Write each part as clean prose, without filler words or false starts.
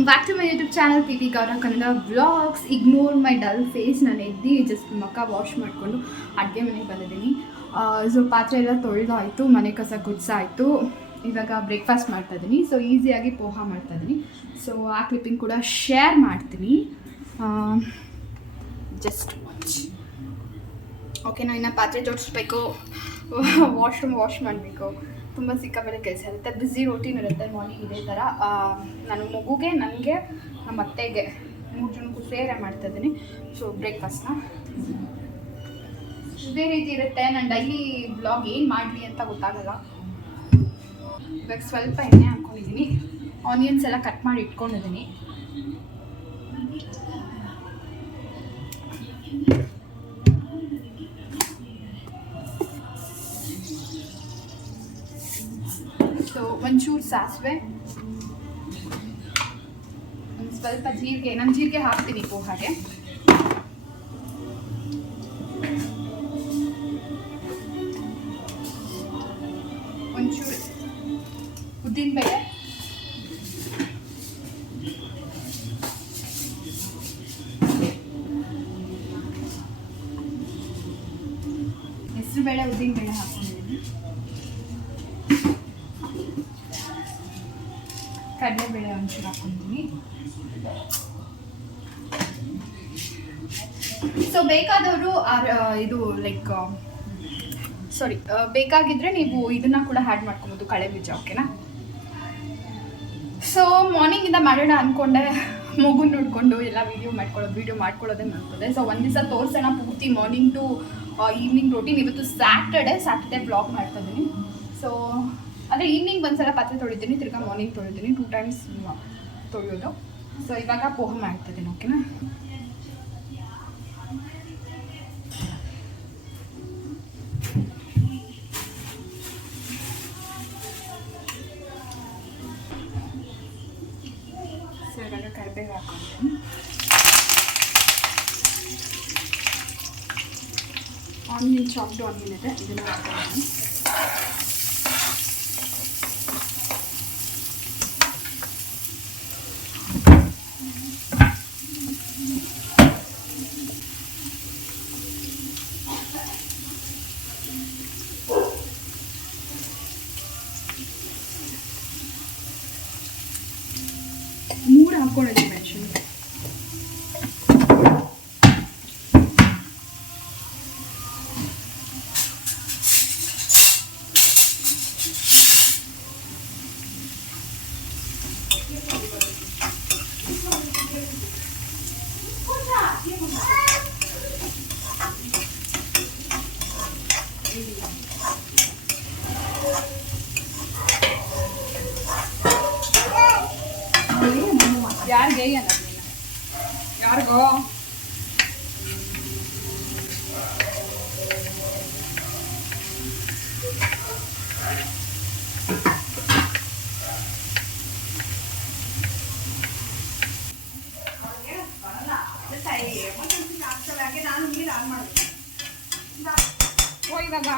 Welcome back to my YouTube channel P V Gaura Kannada vlogs. Ignore my dull face. ನಾನು ಎದ್ದು just ಮುಖ wash ಮಾಡಿಕೊಂಡು ಅಡುಗೆ ಮನೆಗೆ ಬಂದಿದ್ದೀನಿ. ಸೊ ಪಾತ್ರೆ ಎಲ್ಲ ತೊಳೆದಾಯಿತು, ಮನೆ ಕಸ ಗುಡ್ಸಾಯಿತು. ಇವಾಗ ಬ್ರೇಕ್ಫಾಸ್ಟ್ ಮಾಡ್ತಾಯಿದ್ದೀನಿ. ಸೊ ಈಸಿಯಾಗಿ ಪೋಹಾ ಮಾಡ್ತಾಯಿದ್ದೀನಿ. ಸೊ ಆ ಕ್ಲಿಪ್ಪಿಂಗ್ ಕೂಡ ಶೇರ್ ಮಾಡ್ತೀನಿ. Just watch. ಓಕೆ, ನಾನು ಇನ್ನು ಪಾತ್ರೆ ಜೋಡಿಸ್ಬೇಕು, ವಾಶ್ರೂಮ್ ವಾಶ್ ಮಾಡಬೇಕು. ತುಂಬ ಸಿಕ್ಕಾಪಟ್ಟೆ ಕೆಲಸ ಇರುತ್ತೆ, ಬ್ಯುಸಿ ರೂಟೀನ್ ಇರುತ್ತೆ ಮಾರ್ನಿಂಗ್. ಇದೇ ಥರ ನಾನು ಮಗುಗೆ, ನನಗೆ, ನಮ್ಮ ಅತ್ತೆಗೆ 3 ಜನಕ್ಕೂ ಸೇರೆ ಮಾಡ್ತಾಯಿದ್ದೀನಿ. ಸೊ ಬ್ರೇಕ್ಫಾಸ್ಟ್ನ ಇದೇ ರೀತಿ ಇರುತ್ತೆ. ನಾನು ಡೈಲಿ ಬ್ಲಾಗ್ ಏನು ಮಾಡಲಿ ಅಂತ ಗೊತ್ತಾಗಲ್ಲ. ಇವಾಗ ಸ್ವಲ್ಪ ಎಣ್ಣೆ ಹಾಕ್ಕೊಂಡಿದ್ದೀನಿ, ಆನಿಯನ್ಸ್ ಎಲ್ಲ ಕಟ್ ಮಾಡಿ ಇಟ್ಕೊಂಡಿದ್ದೀನಿ. ಸೊ ಒಂಚೂರು ಸಾಸಿವೆ, ಒಂದು ಸ್ವಲ್ಪ ಜೀರಿಗೆ. ನಾನು ಜೀರಿಗೆ ಹಾಕ್ತೀನಿ ಪೋಹಾಗೆ. ಒಂಚೂರು ಉದ್ದಿನಬೇಳೆ, ಹೆಸರುಬೇಳೆ, ಉದ್ದಿನಬೇಳೆ ಹಾಕ್ಕೊಂಡಿದ್ದೀನಿ. ಕಡಲೆಬೇಳೆ ಒಂಚೂರು ಹಾಕ್ಕೊಂಡಿದ್ದೀನಿ. ಸೊ ಬೇಕಾದವರು ಇದು ಲೈಕ್ ಬೇಕಾಗಿದ್ದರೆ ನೀವು ಇದನ್ನ ಕೂಡ ಆ್ಯಡ್ ಮಾಡ್ಕೊಬೋದು, ಕಳೆ ಬೀಜ. ಓಕೆನಾ? ಸೊ ಮಾರ್ನಿಂಗಿಂದ ಮಾಡೋಣ ಅಂದ್ಕೊಂಡೆ, ಮಗು ನೋಡಿಕೊಂಡು ಎಲ್ಲ ವೀಡಿಯೋ ಮಾಡ್ಕೊಳ್ಳೋದೇ ಮಾಡ್ತದೆ. ಸೊ ಒಂದು ದಿವಸ ತೋರಿಸೋಣ ಪೂರ್ತಿ ಮಾರ್ನಿಂಗ್ ಟು ಈವ್ನಿಂಗ್ ರೂಟೀನ್. ಇವತ್ತು ಸ್ಯಾಟರ್ಡೆ ಬ್ಲಾಗ್ ಮಾಡ್ತಾಯಿದ್ದೀನಿ. ಸೊ ಅದೇ ಈವ್ನಿಂಗ್ ಒಂದ್ಸಲ ಪಾತ್ರೆ ತೊಳಿತೀನಿ, ತಿರ್ಗಾ ಮಾರ್ನಿಂಗ್ ತೊಳಿತೀನಿ, 2 times ತೊಳೆಯೋದು. ಸೊ ಇವಾಗ ಪೋಹ ಮಾಡ್ತಿದ್ದೀನಿ. ಓಕೆನಾ? ಸೊ ಇವಾಗ ಕರಿಬೇವು ಹಾಕ್ತೀನಿ, ಆನಿಯನ್, ಚಾಪ್ಡ್ ಆನಿಯನ್ ಇದೆ, ಇದನ್ನು ಹಾಕ್ತೀನಿ. ಹಾಕ್ಕೊಂಡಿದ್ದೀನಿ ಮೆಣಸಿನ್ಕಾಯಿ. ಯಾರಿಗೆ ಯಾರಿಗೋ ನಾನು ನೀರು ಆನ್ ಮಾಡ್ತೀನಿ. ಇವಾಗ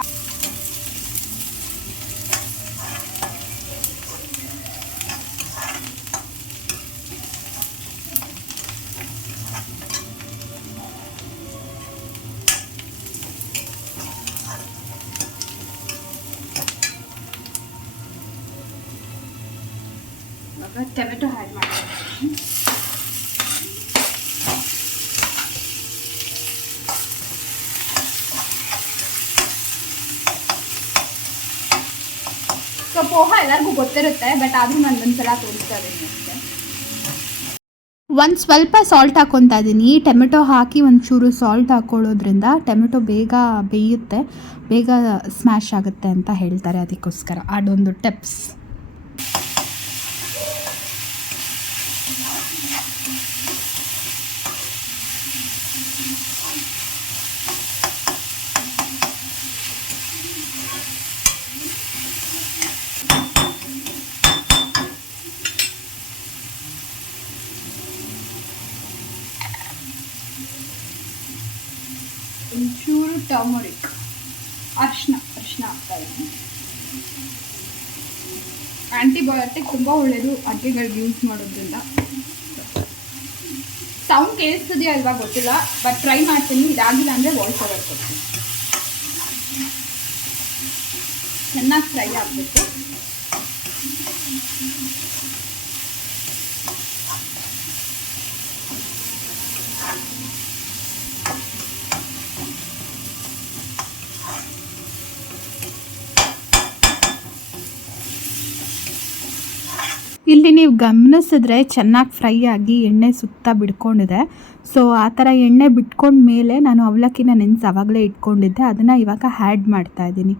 ಟೊಮೆಟೊ ಆ್ಯಡ್ ಮಾಡ್ತೀನಿ. ಸೊ ಪೋಹ ಎಲ್ಲರಿಗೂ ಗೊತ್ತಿರುತ್ತೆ, ಬಟ್ ಆದರೂ ನಾನು ಒಂದ್ಸಲ ತೋರಿಸ್ತಾ ಇದ್ದೀನಿ ಅಷ್ಟೇ. ಒಂದು ಸ್ವಲ್ಪ ಸಾಲ್ಟ್ ಹಾಕ್ಕೊತಾ ಇದ್ದೀನಿ. ಟೊಮೆಟೊ ಹಾಕಿ ಒಂಚೂರು ಸಾಲ್ಟ್ ಹಾಕ್ಕೊಳ್ಳೋದ್ರಿಂದ ಟೊಮೆಟೊ ಬೇಗ ಬೇಯುತ್ತೆ, ಬೇಗ ಸ್ಮ್ಯಾಶ್ ಆಗುತ್ತೆ ಅಂತ ಹೇಳ್ತಾರೆ. ಅದಕ್ಕೋಸ್ಕರ ಅದೊಂದು ಟಿಪ್ಸ್. ಒಂಚೂರು ಟರ್ಮರಿಕ್, ಅರಿಶಿನ ಹಾಕ್ತಾ ಇದ್ದೀನಿ. ಆ್ಯಂಟಿಬಯೋಟಿಕ್ ತುಂಬ ಒಳ್ಳೆಯದು ಅಡುಗೆಗಳಿಗೆ ಯೂಸ್ ಮಾಡೋದ್ರಿಂದ. ಸೌಂಡ್ ಕೇಳಿಸ್ತಿದೆಯಾ ಅಲ್ವಾ ಗೊತ್ತಿಲ್ಲ, ಬಟ್ ಟ್ರೈ ಮಾಡ್ತೀನಿ. ಇದಾಗಿಲ್ಲ ಅಂದರೆ ವಾಯ್ಸ್ ಓವರ್ ಕೊಡ್ತೀನಿ. ಚೆನ್ನಾಗಿ ಫ್ರೈ ಆಗಬೇಕು. ಇಲ್ಲಿ ನೀವು ಗಮನಿಸಿದ್ರೆ ಚೆನ್ನಾಗಿ ಫ್ರೈ ಆಗಿ ಎಣ್ಣೆ ಸುತ್ತ ಬಿಡ್ಕೊಂಡಿದೆ. ಸೊ ಆ ಥರ ಎಣ್ಣೆ ಬಿಟ್ಕೊಂಡ ಮೇಲೆ ನಾನು ಅವಲಕ್ಕಿನ ನೆನೆಸಿ ಆವಾಗಲೇ ಇಟ್ಕೊಂಡಿದ್ದೆ, ಅದನ್ನು ಇವಾಗ ಆ್ಯಡ್ ಮಾಡ್ತಾ ಇದ್ದೀನಿ.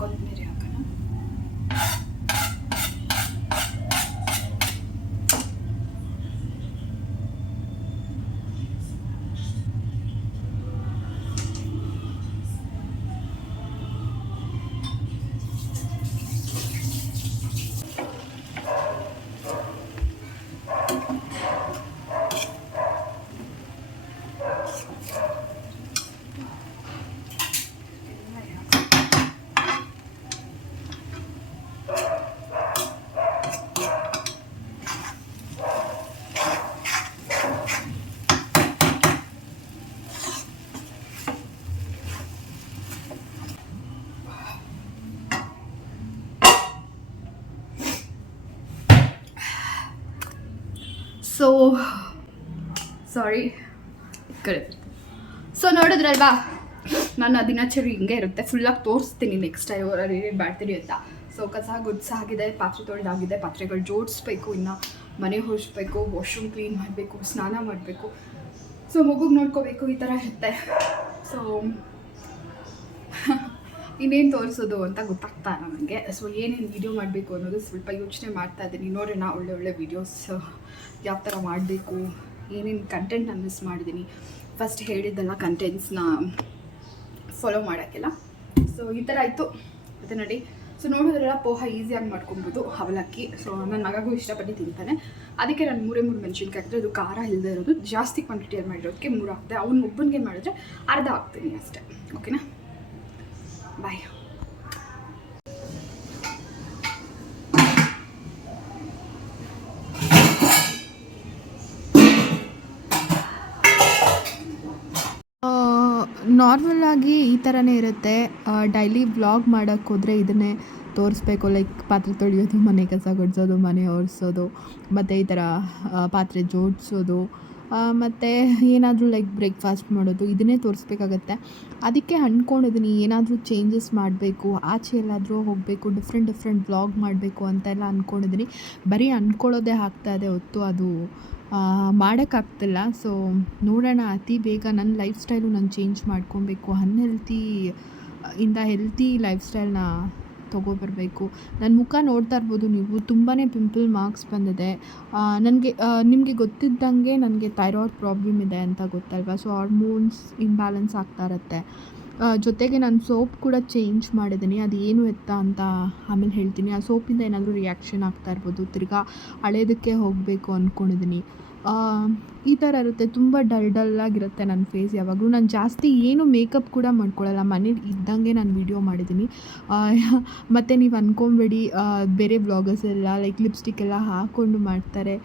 ಕೊತ್ತಂಬರಿ ಹಾಕೋಣ. ಸೊ ಸಾರಿ ಕಡೆ. ಸೊ ನೋಡಿದ್ರಲ್ವಾ, ನನ್ನ ದಿನಚರಿ ಹಿಂಗೆ ಇರುತ್ತೆ. ಫುಲ್ಲಾಗಿ ತೋರಿಸ್ತೀನಿ ನೆಕ್ಸ್ಟ್ ಟೈಮ್ ಏನೇನು ಮಾಡ್ತೀನಿ ಅಂತ. ಸೊ ಕಸ ಗುಡ್ಸಾಗಿದೆ, ಪಾತ್ರೆ ತೊಳೆದಾಗಿದೆ, ಪಾತ್ರೆಗಳು ಜೋಡಿಸ್ಬೇಕು, ಇನ್ನು ಮನೆ ಹೊರಿಸ್ಬೇಕು, ವಾಶ್ರೂಮ್ ಕ್ಲೀನ್ ಮಾಡಬೇಕು, ಸ್ನಾನ ಮಾಡಬೇಕು, ಸೊ ಮಗುಗೆ ನೋಡ್ಕೋಬೇಕು, ಈ ಥರ ಇರುತ್ತೆ. ಸೊ ಇನ್ನೇನು ತೋರಿಸೋದು ಅಂತ ಗೊತ್ತಾಗ್ತಾ ಇಲ್ಲ ನನಗೆ. ಸೊ ಏನೇನು ವೀಡಿಯೋ ಮಾಡಬೇಕು ಅನ್ನೋದು ಸ್ವಲ್ಪ ಯೋಚನೆ ಮಾಡ್ತಾ ಇದ್ದೀನಿ. ನೋಡೋಣ ಒಳ್ಳೆ ವೀಡಿಯೋಸ್ ಯಾವ ಥರ ಮಾಡಬೇಕು, ಏನೇನು ಕಂಟೆಂಟ್ ನಾನು ಮಿಸ್ ಮಾಡಿದ್ದೀನಿ. ಫಸ್ಟ್ ಹೇಳಿದ್ದೆಲ್ಲ ಕಂಟೆಂಟ್ಸ್ನ ಫಾಲೋ ಮಾಡೋಕ್ಕೆಲ್ಲ. ಸೊ ಈ ಥರ ಆಯಿತು ಮತ್ತು ನೋಡಿ. ಸೊ ನೋಡಿದ್ರೆಲ್ಲ ಪೋಹ ಈಸಿಯಾಗಿ ಮಾಡ್ಕೊಬೋದು, ಅವಲಕ್ಕಿ. ಸೊ ನನ್ನ ಮಗಗೂ ಇಷ್ಟಪಟ್ಟು ತಿಂತಾನೆ, ಅದಕ್ಕೆ ನಾನು 3 ಮೆಣಸಿನ್ಕಾಯಿ ಹಾಕಿದ್ರೆ ಅದು ಖಾರ ಇಲ್ಲದೆ ಇರೋದು, ಜಾಸ್ತಿ ಕ್ವಾಂಟಿಟಿಯಲ್ಲಿ ಮಾಡಿರೋದಕ್ಕೆ 3 ಹಾಕ್ತೆ. ಅವ್ನು ಒಬ್ಬನಿಗೆ ಮಾಡಿದ್ರೆ ಅರ್ಧ ಹಾಕ್ತೀನಿ ಅಷ್ಟೇ. ಓಕೆನಾ, ಬಾಯ್. ನಾರ್ಮಲಾಗಿ ಈ ಥರನೇ ಇರುತ್ತೆ. ಡೈಲಿ ವ್ಲಾಗ್ ಮಾಡೋಕ್ಕೆ ಹೋದರೆ ಇದನ್ನೇ ತೋರಿಸ್ಬೇಕು. ಲೈಕ್ ಪಾತ್ರೆ ತೊಳೆಯೋದು, ಮನೆ ಕಸ ಗುಡಿಸೋದು, ಮನೆ ಒರೆಸೋದು, ಮತ್ತು ಈ ಥರ ಪಾತ್ರೆ ಜೋಡಿಸೋದು, ಮತ್ತು ಏನಾದರೂ ಲೈಕ್ ಬ್ರೇಕ್ಫಾಸ್ಟ್ ಮಾಡೋದು, ಇದನ್ನೇ ತೋರಿಸ್ಬೇಕಾಗತ್ತೆ. ಅದಕ್ಕೆ ಅಂದ್ಕೊಂಡಿದ್ದೀನಿ ಏನಾದರೂ ಚೇಂಜಸ್ ಮಾಡಬೇಕು, ಆಚೆ ಎಲ್ಲಾದರೂ ಹೋಗಬೇಕು, ಡಿಫ್ರೆಂಟ್ ವ್ಲಾಗ್ ಮಾಡಬೇಕು ಅಂತೆಲ್ಲ ಅಂದ್ಕೊಂಡಿದ್ದೀನಿ. ಬರೀ ಅಂದ್ಕೊಳ್ಳೋದೇ ಆಗ್ತಾಯಿದೆ ಹೊತ್ತು ಅದು ಮಾಡೋಕ್ಕಾಗ್ತಿಲ್ಲ. ಸೊ ನೋಡೋಣ, ಅತಿ ಬೇಗ ನನ್ನ ಲೈಫ್ ಸ್ಟೈಲು ನಾನು ಚೇಂಜ್ ಮಾಡ್ಕೊಬೇಕು. ಇಂದ ಹೆಲ್ತಿ ಲೈಫ್ ಸ್ಟೈಲ್ನ ತೊಗೊಬರಬೇಕು. ನನ್ನ ಮುಖ ನೋಡ್ತಾ ಇರ್ಬೋದು ನೀವು, ತುಂಬಾ ಪಿಂಪಲ್ ಮಾರ್ಕ್ಸ್ ಬಂದಿದೆ. ನಿಮಗೆ ಗೊತ್ತಿದ್ದಂಗೆ ನನಗೆ ಥೈರಾಯ್ಡ್ ಪ್ರಾಬ್ಲಮ್ ಇದೆ ಅಂತ ಗೊತ್ತಲ್ವ. ಸೊ ಹಾರ್ಮೋನ್ಸ್ ಇಂಬ್ಯಾಲೆನ್ಸ್ ಆಗ್ತಾ ಇರುತ್ತೆ. ಜೊತೆಗೆ ನಾನು ಸೋಪ್ ಕೂಡ ಚೇಂಜ್ ಮಾಡಿದ್ದೀನಿ. ಅದು ಏನು ಎತ್ತ ಅಂತ ಆಮೇಲೆ ಹೇಳ್ತೀನಿ. ಆ ಸೋಪಿಂದ ಏನಾದರೂ ರಿಯಾಕ್ಷನ್ ಆಗ್ತಾ ಇರ್ಬೋದು. ತಿರ್ಗಾ ಹಳೇದಕ್ಕೆ ಹೋಗಬೇಕು ಅಂದ್ಕೊಂಡಿದ್ದೀನಿ. ಈ ಥರ ಇರುತ್ತೆ, ತುಂಬ ಡಲ್ಲಾಗಿರುತ್ತೆ ನನ್ನ ಫೇಸ್ ಯಾವಾಗಲೂ. ನಾನು ಜಾಸ್ತಿ ಏನು ಮೇಕಪ್ ಕೂಡ ಮಾಡ್ಕೊಳ್ಳಲ್ಲ, ಮನೇಲಿ ಇದ್ದಂಗೆ ನಾನು ವೀಡಿಯೋ ಮಾಡಿದ್ದೀನಿ. ಮತ್ತು ನೀವು ಅಂದ್ಕೊಂಬೇಡಿ ಬೇರೆ ವ್ಲಾಗರ್ಸ್ ಎಲ್ಲ ಲೈಕ್ ಲಿಪ್ಸ್ಟಿಕ್ ಎಲ್ಲ ಹಾಕ್ಕೊಂಡು ಮಾಡ್ತಾರೆ,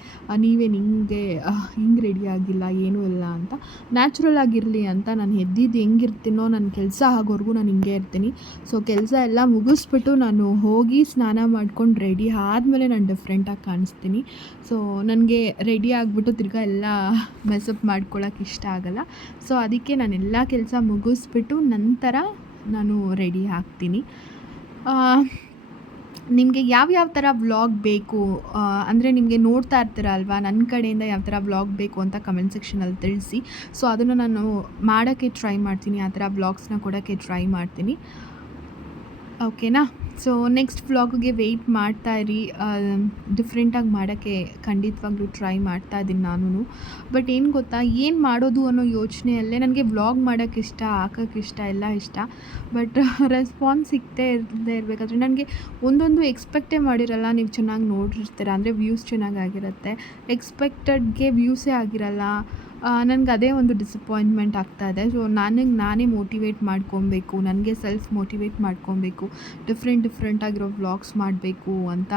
ನೀವೇನು ಹಿಂಗೆ ರೆಡಿ ಆಗಿಲ್ಲ ಏನೂ ಇಲ್ಲ ಅಂತ. ನ್ಯಾಚುರಲ್ ಆಗಿರಲಿ ಅಂತ ನಾನು ಎದ್ದಿದ್ದು ಹೆಂಗಿರ್ತೀನೋ ನನ್ನ ಕೆಲಸ ಆಗೋವರೆಗೂ ನಾನು ಹಿಂಗೆ ಇರ್ತೀನಿ. ಸೊ ಕೆಲಸ ಎಲ್ಲ ಮುಗಿಸ್ಬಿಟ್ಟು ನಾನು ಹೋಗಿ ಸ್ನಾನ ಮಾಡ್ಕೊಂಡು ರೆಡಿ ಆದಮೇಲೆ ನಾನು ಡಿಫ್ರೆಂಟಾಗಿ ಕಾಣಿಸ್ತೀನಿ. ಸೊ ನನಗೆ ರೆಡಿ ಆಗಿಬಿಟ್ಟು ತಿರ್ಗಾ ಎಲ್ಲ ಮೆಸಪ್ ಮಾಡ್ಕೊಳ್ಳೋಕೆ ಇಷ್ಟ ಆಗಲ್ಲ. ಸೊ ಅದಕ್ಕೆ ನಾನೆಲ್ಲ ಕೆಲಸ ಮುಗಿಸ್ಬಿಟ್ಟು ನಂತರ ನಾನು ರೆಡಿ ಆಗ್ತೀನಿ. ನಿಮಗೆ ಯಾವ್ಯಾವ ಥರ ವ್ಲಾಗ್ ಬೇಕು ಅಂದರೆ ನಿಮಗೆ ನೋಡ್ತಾ ಇರ್ತೀರ ಅಲ್ವಾ, ನನ್ನ ಕಡೆಯಿಂದ ಯಾವ ಥರ ವ್ಲಾಗ್ ಬೇಕು ಅಂತ ಕಮೆಂಟ್ ಸೆಕ್ಷನಲ್ಲಿ ತಿಳಿಸಿ. ಸೊ ಅದನ್ನು ನಾನು ಮಾಡೋಕ್ಕೆ ಟ್ರೈ ಮಾಡ್ತೀನಿ, ಆ ಥರ ವ್ಲಾಗ್ಸ್ನ ಕೊಡೋಕ್ಕೆ ಟ್ರೈ ಮಾಡ್ತೀನಿ. ಓಕೆನಾ? ಸೊ ನೆಕ್ಸ್ಟ್ ವ್ಲಾಗಿಗೆ ವೆಯ್ಟ್ ಮಾಡ್ತಾಯಿರಿ. ಡಿಫ್ರೆಂಟಾಗಿ ಮಾಡೋಕ್ಕೆ ಖಂಡಿತವಾಗ್ಲೂ ಟ್ರೈ ಮಾಡ್ತಾ ಇದ್ದೀನಿ ನಾನು. ಬಟ್ ಏನು ಗೊತ್ತಾ, ಏನು ಮಾಡೋದು ಅನ್ನೋ ಯೋಚನೆಯಲ್ಲೇ ನನಗೆ ವ್ಲಾಗ್ ಮಾಡೋಕ್ಕೆ ಇಷ್ಟ, ಹಾಕೋಕ್ಕೆ ಇಷ್ಟ, ಎಲ್ಲ ಇಷ್ಟ. ಬಟ್ ರೆಸ್ಪಾನ್ಸ್ ಸಿಗದೇ ಇರಬೇಕಾದ್ರೆ ನನಗೆ ಒಂದೊಂದು ಎಕ್ಸ್ಪೆಕ್ಟೇ ಮಾಡಿರಲ್ಲ, ನೀವು ಚೆನ್ನಾಗಿ ನೋಡಿರ್ತೀರ ಅಂದರೆ ವ್ಯೂಸ್ ಚೆನ್ನಾಗಾಗಿರುತ್ತೆ, ಎಕ್ಸ್ಪೆಕ್ಟೆಡ್ಗೆ ವ್ಯೂಸೇ ಆಗಿರಲ್ಲ. ನನಗೆ ಅದೇ ಒಂದು ಡಿಸಪಾಯಿಂಟ್ಮೆಂಟ್ ಆಗ್ತಾಯಿದೆ. ಸೊ ನಾನೇ ಮೋಟಿವೇಟ್ ಮಾಡ್ಕೊಬೇಕು, ನನಗೆ ಸೆಲ್ಫ್ ಮೋಟಿವೇಟ್ ಮಾಡ್ಕೊಬೇಕು, ಡಿಫ್ರೆಂಟಾಗಿರೋ ವ್ಲಾಗ್ಸ್ ಮಾಡಬೇಕು ಅಂತ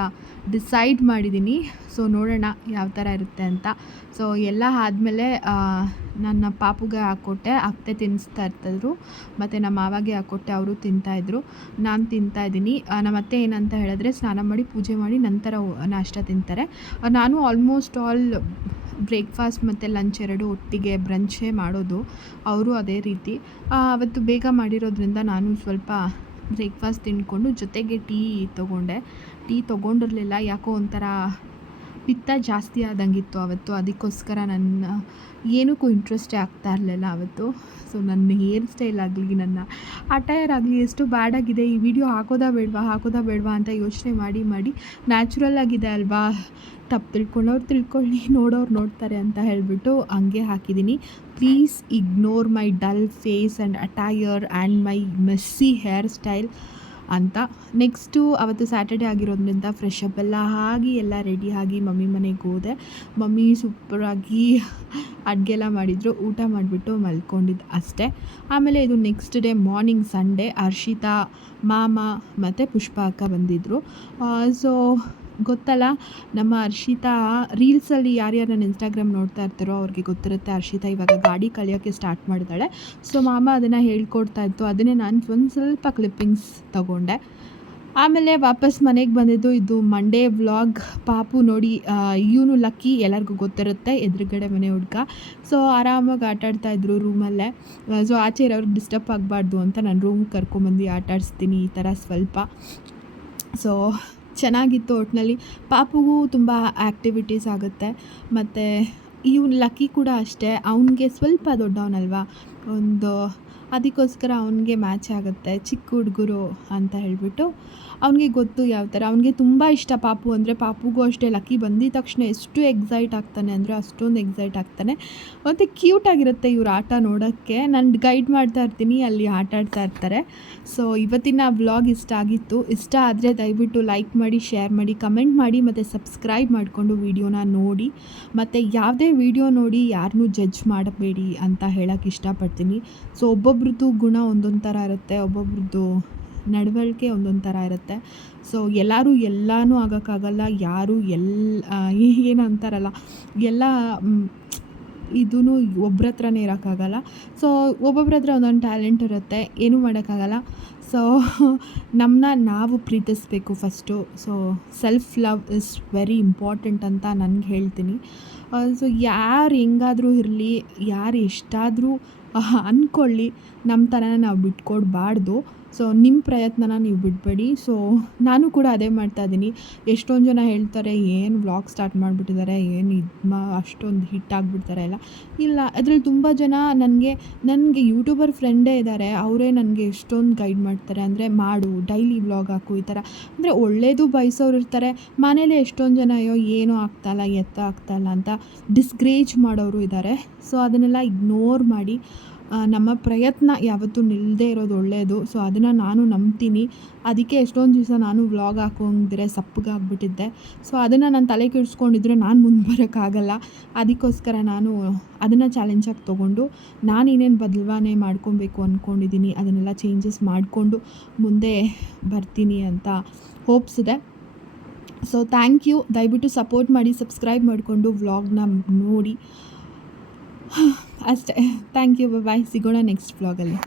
ಡಿಸೈಡ್ ಮಾಡಿದ್ದೀನಿ. ಸೊ ನೋಡೋಣ ಯಾವ ಥರ ಇರುತ್ತೆ ಅಂತ. ಸೊ ಎಲ್ಲ ಆದಮೇಲೆ ನನ್ನ ಪಾಪುಗೆ ಹಾಕ್ಕೊಟ್ಟೆ, ಅತ್ತೆ ತಿನ್ನಿಸ್ತಾ ಇರ್ತಿದ್ರು, ಮತ್ತು ನಮ್ಮ ಮಾವಾಗೆ ಹಾಕ್ಕೊಟ್ಟೆ, ಅವರು ತಿಂತಾಯಿದ್ರು, ನಾನು ತಿಂತಾಯಿದ್ದೀನಿ. ನಮ್ಮ ಅತ್ತೆ ಏನಂತ ಹೇಳಿದ್ರೆ ಸ್ನಾನ ಮಾಡಿ ಪೂಜೆ ಮಾಡಿ ನಂತರ ನಾಷ್ಟ ತಿಂತಾರೆ. ನಾನು ಆಲ್ಮೋಸ್ಟ್ ಆಲ್ ಬ್ರೇಕ್ಫಾಸ್ಟ್ ಮತ್ತು ಲಂಚ್ ಎರಡು ಒಟ್ಟಿಗೆ ಬ್ರಂಚೇ ಮಾಡೋದು, ಅವರು ಅದೇ ರೀತಿ. ಅವತ್ತು ಬೇಗ ಮಾಡಿರೋದ್ರಿಂದ ನಾನು ಸ್ವಲ್ಪ ಬ್ರೇಕ್ಫಾಸ್ಟ್ ತಿಂದ್ಕೊಂಡು ಜೊತೆಗೆ ಟೀ ತೊಗೊಂಡಿರಲಿಲ್ಲ, ಯಾಕೋ ಒಂಥರ ಪಿತ್ತ ಜಾಸ್ತಿ ಆದಂಗಿತ್ತು ಅವತ್ತು, ಅದಕ್ಕೋಸ್ಕರ ನನ್ನ ಏನಕ್ಕೂ ಇಂಟ್ರೆಸ್ಟೇ ಆಗ್ತಾ ಇರಲಿಲ್ಲ ಅವತ್ತು. ಸೊ ನನ್ನ ಹೇರ್ ಸ್ಟೈಲ್ ಆಗಲಿ, ನನ್ನ ಅಟೈರ್ ಆಗಲಿ ಎಷ್ಟು ಬ್ಯಾಡಾಗಿದೆ, ಈ ವಿಡಿಯೋ ಹಾಕೋದಾ ಬೇಡವಾ ಅಂತ ಯೋಚನೆ ಮಾಡಿ ನ್ಯಾಚುರಲ್ ಆಗಿದೆ ಅಲ್ವಾ, ತಪ್ಪು ತಿಳ್ಕೊಳ್ಳಿ, ನೋಡೋರು ನೋಡ್ತಾರೆ ಅಂತ ಹೇಳಿಬಿಟ್ಟು ಹಂಗೆ ಹಾಕಿದ್ದೀನಿ. Please ignore my dull face and attire and my messy hair style ಅಂತ. ನೆಕ್ಸ್ಟು ಅವತ್ತು ಸ್ಯಾಟರ್ಡೇ ಆಗಿರೋದ್ರಿಂದ ಫ್ರೆಶ್ ಅಪ್ ಎಲ್ಲ ಆಗಿ ಎಲ್ಲ ರೆಡಿ ಆಗಿ ಮಮ್ಮಿ ಮನೆಗೆ ಹೋದೆ. ಮಮ್ಮಿ ಸೂಪರಾಗಿ ಅಡುಗೆ ಎಲ್ಲ ಮಾಡಿದರು, ಊಟ ಮಾಡಿಬಿಟ್ಟು ಮಲ್ಕೊಂಡಿದ್ದು ಅಷ್ಟೇ. ಆಮೇಲೆ ಇದು next day morning Sunday, Harshita, ಮಾಮ ಮತ್ತು ಪುಷ್ಪ ಅಕ್ಕ ಬಂದಿದ್ದರು. ಸೊ ಗೊತ್ತಲ್ಲ, ನಮ್ಮ ಹರ್ಷಿತಾ ರೀಲ್ಸಲ್ಲಿ ಯಾರ್ಯಾರು ನನ್ನ ಇನ್ಸ್ಟಾಗ್ರಾಮ್ ನೋಡ್ತಾ ಇರ್ತಾರೋ ಅವ್ರಿಗೆ ಗೊತ್ತಿರುತ್ತೆ, ಹರ್ಷಿತಾ ಇವಾಗ ಗಾಡಿ ಕಲಿಯೋಕ್ಕೆ ಸ್ಟಾರ್ಟ್ ಮಾಡಿದ್ದಾಳೆ. ಸೊ ಮಾಮ ಅದನ್ನು ಹೇಳ್ಕೊಡ್ತಾ ಇತ್ತು, ಅದನ್ನೇ ನಾನು ಒಂದು ಸ್ವಲ್ಪ ಕ್ಲಿಪ್ಪಿಂಗ್ಸ್ ತೊಗೊಂಡೆ. ಆಮೇಲೆ ವಾಪಸ್ ಮನೆಗೆ ಬಂದಿದ್ದು. ಇದು ಮಂಡೇ ವ್ಲಾಗ್. ಪಾಪು ನೋಡಿ, ಇವನು ಲಕ್ಕಿ, ಎಲ್ಲರಿಗೂ ಗೊತ್ತಿರುತ್ತೆ, ಎದುರುಗಡೆ ಮನೆ ಹುಡುಗ. ಸೊ ಆರಾಮಾಗಿ ಆಟಾಡ್ತಾಯಿದ್ರು ರೂಮಲ್ಲೇ. ಸೊ ಆಚೆ ಇರೋರಿಗೆ ಡಿಸ್ಟರ್ಬ್ ಆಗಬಾರ್ದು ಅಂತ ನಾನು ರೂಮ್ಗೆ ಕರ್ಕೊಂಬಂದು ಆಟಾಡಿಸ್ತೀನಿ ಈ ಥರ ಸ್ವಲ್ಪ. ಸೊ ಚೆನ್ನಾಗಿತ್ತು ಒಟ್ಟಿನಲ್ಲಿ. ಪಾಪುಗೂ ತುಂಬ ಆ್ಯಕ್ಟಿವಿಟೀಸ್ ಆಗುತ್ತೆ. ಮತ್ತು ಇವನು ಲಕ್ಕಿ ಕೂಡ ಅಷ್ಟೇ, ಅವನಿಗೆ ಸ್ವಲ್ಪ ದೊಡ್ಡವನಲ್ವಾ, ಅದಕ್ಕೋಸ್ಕರ ಅವನಿಗೆ ಮ್ಯಾಚ್ ಆಗುತ್ತೆ, ಚಿಕ್ಕ ಹುಡುಗರು ಅಂತ ಹೇಳಿಬಿಟ್ಟು. ಅವನಿಗೆ ಗೊತ್ತು ಯಾವ ಥರ, ಅವನಿಗೆ ತುಂಬ ಇಷ್ಟ ಪಾಪು ಅಂದರೆ. ಪಾಪುಗೂ ಅಷ್ಟೇ, ಲಕ್ಕಿ ಬಂದಿದ ತಕ್ಷಣ ಎಷ್ಟು ಎಕ್ಸೈಟ್ ಆಗ್ತಾನೆ ಅಂದರೆ ಅಷ್ಟೊಂದು ಎಕ್ಸೈಟ್ ಆಗ್ತಾನೆ. ಮತ್ತು ಕ್ಯೂಟಾಗಿರುತ್ತೆ ಇವ್ರ ಆಟ ನೋಡೋಕ್ಕೆ. ನಾನು ಗೈಡ್ ಮಾಡ್ತಾ ಇರ್ತೀನಿ, ಅಲ್ಲಿ ಆಟ ಆಡ್ತಾ ಇರ್ತಾರೆ. ಸೊ ಇವತ್ತಿನ ವ್ಲಾಗ್ ಇಷ್ಟ ಆಗಿತ್ತು. ಇಷ್ಟ ಆದರೆ ದಯವಿಟ್ಟು ಲೈಕ್ ಮಾಡಿ, ಶೇರ್ ಮಾಡಿ, ಕಮೆಂಟ್ ಮಾಡಿ ಮತ್ತು ಸಬ್ಸ್ಕ್ರೈಬ್ ಮಾಡಿಕೊಂಡು ವಿಡಿಯೋನ ನೋಡಿ. ಮತ್ತು ಯಾವುದೇ ವಿಡಿಯೋ ನೋಡಿ ಯಾರನ್ನೂ ಜಡ್ಜ್ ಮಾಡಬೇಡಿ ಅಂತ ಹೇಳೋಕ್ಕೆ ಇಷ್ಟಪಡ್ತೀನಿ. ಸೊ ಒಬ್ಬೊಬ್ರದ್ದು ಗುಣ ಒಂದೊಂದು ಥರ ಇರುತ್ತೆ, ಒಬ್ಬೊಬ್ರದ್ದು ನಡವಳಿಕೆ ಒಂದೊಂದು ಥರ ಇರುತ್ತೆ. ಸೊ ಎಲ್ಲರೂ ಎಲ್ಲನೂ ಆಗೋಕ್ಕಾಗಲ್ಲ, ಯಾರು ಏನು ಅಂತಾರಲ್ಲ, ಎಲ್ಲ ಇದೂ ಒಬ್ಬರ ಹತ್ರನೇ ಇರೋಕ್ಕಾಗಲ್ಲ. ಸೊ ಒಬ್ಬೊಬ್ರ ಹತ್ರ ಒಂದೊಂದು ಟ್ಯಾಲೆಂಟ್ ಇರುತ್ತೆ, ಏನೂ ಮಾಡೋಕ್ಕಾಗಲ್ಲ. ಸೊ ನಮ್ಮನ್ನ ನಾವು ಪ್ರೀತಿಸಬೇಕು first. So self love is very important ಅಂತ ನನಗೆ ಹೇಳ್ತೀನಿ. ಸೊ ಯಾರು ಹೆಂಗಾದರೂ ಇರಲಿ, ಯಾರು ಎಷ್ಟಾದರೂ ಅಂದ್ಕೊಳ್ಳಿ, ನಮ್ಮ ಥರನ ನಾವು ಬಿಟ್ಕೊಡ್ಬಾರ್ದು. ಸೊ ನಿಮ್ಮ ಪ್ರಯತ್ನನ ನೀವು ಬಿಡಬೇಡಿ. ಸೊ ನಾನು ಕೂಡ ಅದೇ ಮಾಡ್ತಾಯಿದ್ದೀನಿ. ಎಷ್ಟೊಂದು ಜನ ಹೇಳ್ತಾರೆ, ಏನು ವ್ಲಾಗ್ ಸ್ಟಾರ್ಟ್ ಮಾಡಿಬಿಟ್ಟಿದ್ದಾರೆ, ಏನು ಅಷ್ಟೊಂದು ಹಿಟ್ ಆಗಿಬಿಡ್ತಾರೆ ಎಲ್ಲ. ಇಲ್ಲ, ಅದರಲ್ಲಿ ತುಂಬ ಜನ ನನಗೆ ಯೂಟ್ಯೂಬರ್ ಫ್ರೆಂಡೇ ಇದ್ದಾರೆ, ಅವರೇ ನನಗೆ ಎಷ್ಟೊಂದು ಗೈಡ್ ಮಾಡ್ತಾರೆ. ಅಂದರೆ ಮಾಡು, ಡೈಲಿ ವ್ಲಾಗ್ ಹಾಕು, ಈ ಥರ ಅಂದರೆ ಒಳ್ಳೇದು ಬಯಸೋರು ಇರ್ತಾರೆ. ಮನೇಲಿ ಎಷ್ಟೊಂದು ಜನ ಅಯ್ಯೋ ಏನೂ ಆಗ್ತಾಯಿಲ್ಲ ಅಂತ ಡಿಸ್ಕರೇಜ್ ಮಾಡೋರು ಇದ್ದಾರೆ. ಸೊ ಅದನ್ನೆಲ್ಲ ಇಗ್ನೋರ್ ಮಾಡಿ ನಮ್ಮ ಪ್ರಯತ್ನ ಯಾವತ್ತೂ ನಿಲ್ಲದೇ ಇರೋದು ಒಳ್ಳೆಯದು. ಸೊ ಅದನ್ನು ನಾನು ನಂಬ್ತೀನಿ. ಅದಕ್ಕೆ ಎಷ್ಟೊಂದು ದಿವಸ ನಾನು ವ್ಲಾಗ್ ಹಾಕೊಂದಿರೆ ಸಪ್ಪಗಾಗ್ಬಿಟ್ಟಿದ್ದೆ. ಸೊ ಅದನ್ನು ನಾನು ತಲೆ ಕೆಡಿಸ್ಕೊಂಡಿದ್ರೆ ನಾನು ಮುಂದೆ ಬರೋಕ್ಕಾಗಲ್ಲ. ಅದಕ್ಕೋಸ್ಕರ ನಾನು ಅದನ್ನು ಚಾಲೆಂಜಾಗಿ ತೊಗೊಂಡು ನಾನೇನೇನು ಬದಲಾವಣೆ ಮಾಡ್ಕೊಬೇಕು ಅಂದ್ಕೊಂಡಿದ್ದೀನಿ ಅದನ್ನೆಲ್ಲ ಚೇಂಜಸ್ ಮಾಡಿಕೊಂಡು ಮುಂದೆ ಬರ್ತೀನಿ ಅಂತ ಹೋಪ್ಸ್ ಇದೆ. So thank you. ದಯವಿಟ್ಟು ಸಪೋರ್ಟ್ ಮಾಡಿ, ಸಬ್ಸ್ಕ್ರೈಬ್ ಮಾಡಿಕೊಂಡು ವ್ಲಾಗ್ನ ನೋಡಿ. ಅಷ್ಟೇ. Thank you. ಬಾಯ್. ಸಿಗೋಣ ನೆಕ್ಸ್ಟ್ ವ್ಲಾಗಲ್ಲಿ.